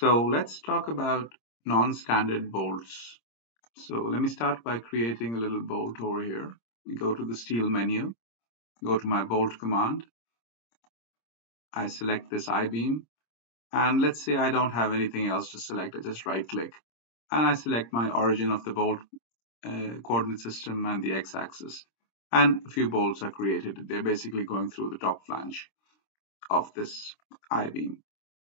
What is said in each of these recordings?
So let's talk about non-standard bolts. So let me start by creating a little bolt over here. We go to the steel menu, go to my bolt command. I select this I-beam, and let's say I don't have anything else to select. I just right click and I select my origin of the bolt coordinate system and the x-axis. And a few bolts are created. They're basically going through the top flange of this I-beam.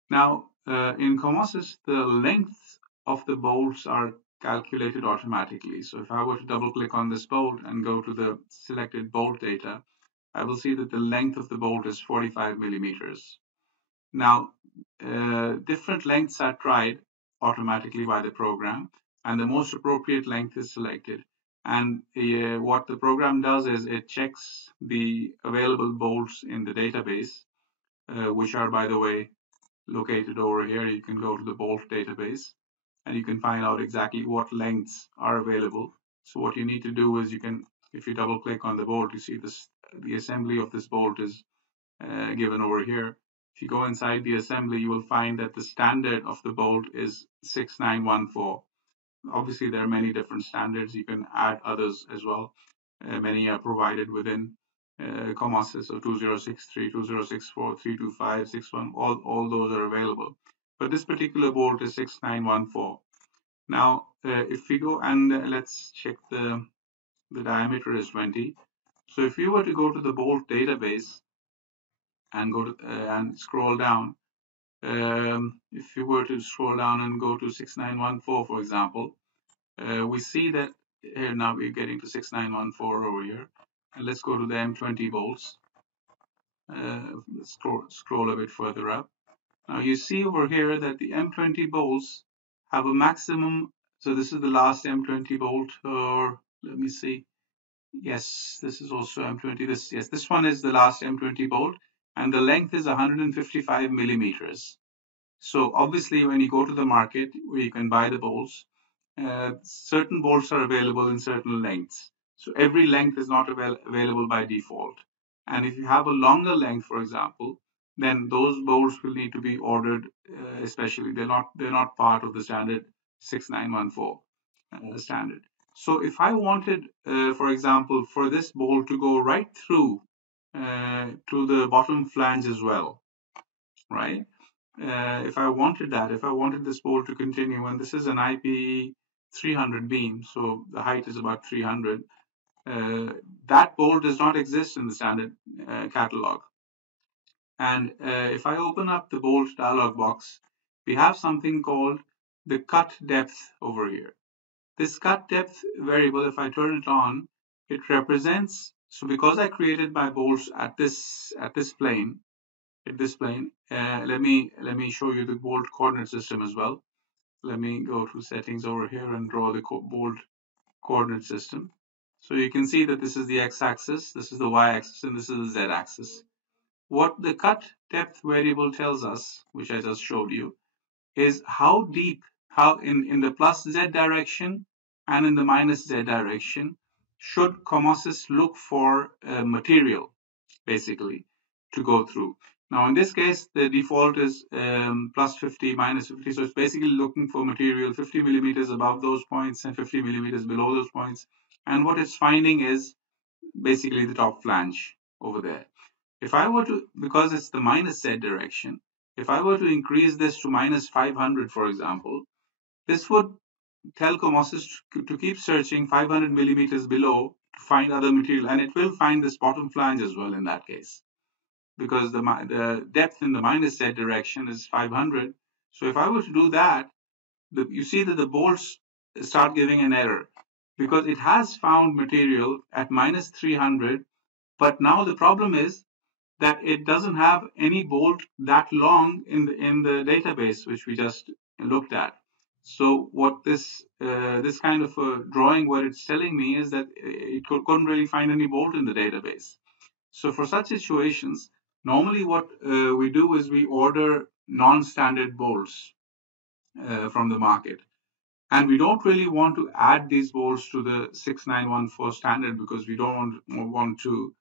Now, in Comosys, the length of the bolts are calculated automatically. So if I were to double click on this bolt and go to the selected bolt data, I will see that the length of the bolt is 45 millimeters. Now, different lengths are tried automatically by the program, and the most appropriate length is selected. And what the program does is it checks the available bolts in the database, which are, by the way, located over here. You can go to the bolt database and you can find out exactly what lengths are available. So what you need to do is if you double click on the bolt, you see the assembly of this bolt is given over here. If you go inside the assembly, you will find that the standard of the bolt is 6914. Obviously, there are many different standards. You can add others as well. Many are provided within Comosys, so 2063, 2064, 325, 61, all those are available. But this particular bolt is 6914. Now, if we go and let's check the diameter is 20. So if you were to go to the bolt database and go to and scroll down, if you were to scroll down and go to 6914, for example, we see that here now we're getting to 6914 over here. And let's go to the M20 bolts. Let's scroll a bit further up. Now you see over here that the M20 bolts have a maximum. So this is the last M20 bolt, or let me see. Yes, this is also M20. This one is the last M20 bolt, and the length is 155 millimeters. So obviously, when you go to the market where you can buy the bolts, certain bolts are available in certain lengths. So every length is not available by default. And if you have a longer length, for example, then those bolts will need to be ordered, especially they're not part of the standard 6914 standard. So if I wanted, for example, for this bolt to go right through to the bottom flange as well, right? If I wanted that, if I wanted this bolt to continue, and this is an IP 300 beam, so the height is about 300, that bolt does not exist in the standard catalog. And if I open up the bolt dialog box, we have something called the cut depth over here. This cut depth variable, if I turn it on, it represents, so because I created my bolts at this plane, let me show you the bolt coordinate system as well. Let me go to settings over here and draw the bolt coordinate system. So you can see that this is the x-axis, this is the y-axis, and this is the z-axis. What the cut depth variable tells us, which I just showed you, is how deep, how in the plus z direction and in the minus z direction should Comosys look for material, basically, to go through. Now, in this case, the default is plus 50, minus 50. So it's basically looking for material 50 millimeters above those points and 50 millimeters below those points. And what it's finding is basically the top flange over there. If I were to, because it's the minus z direction, if I were to increase this to minus 500, for example, this would tell Comosys to keep searching 500 millimeters below to find other material, and it will find this bottom flange as well in that case, because the depth in the minus z direction is 500. So if I were to do that, you see that the bolts start giving an error because it has found material at minus 300, but now the problem is that it doesn't have any bolt that long in the database which we just looked at. So what this kind of a drawing, what it's telling me is that it couldn't really find any bolt in the database. So for such situations, normally what we do is we order non-standard bolts from the market. And we don't really want to add these bolts to the 6914 standard because we don't want to,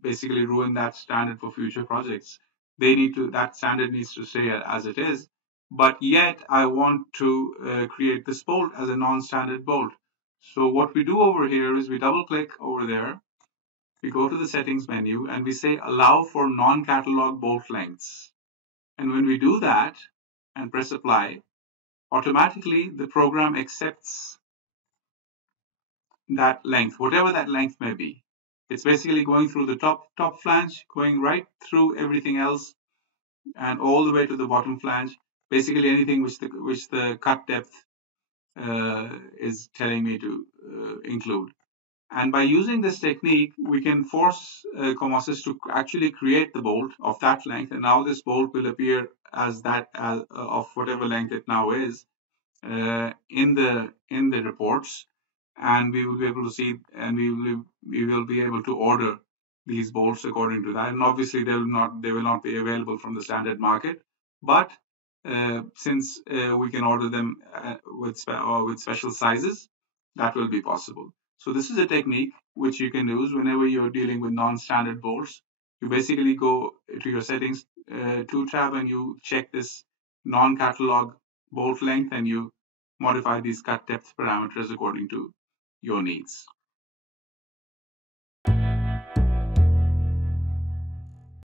basically ruin that standard for future projects. that standard needs to stay as it is. But yet I want to create this bolt as a non-standard bolt. So what we do over here is we double click over there, we go to the settings menu and we say allow for non-catalog bolt lengths. And when we do that and press apply, automatically the program accepts that length, whatever that length may be. It's basically going through the top flange, going right through everything else, and all the way to the bottom flange. Basically anything which the cut depth is telling me to include. And by using this technique, we can force Comosys to actually create the bolt of that length, and now this bolt will appear as that of whatever length it now is in the reports, and we will be able to see, and we will be able to order these bolts according to that. And obviously they will not be available from the standard market, but since we can order them with special sizes, that will be possible. So this is a technique which you can use whenever you're dealing with non-standard bolts. You basically go to your settings to tab and you check this non-catalog bolt length, and you modify these cut depth parameters according to your needs.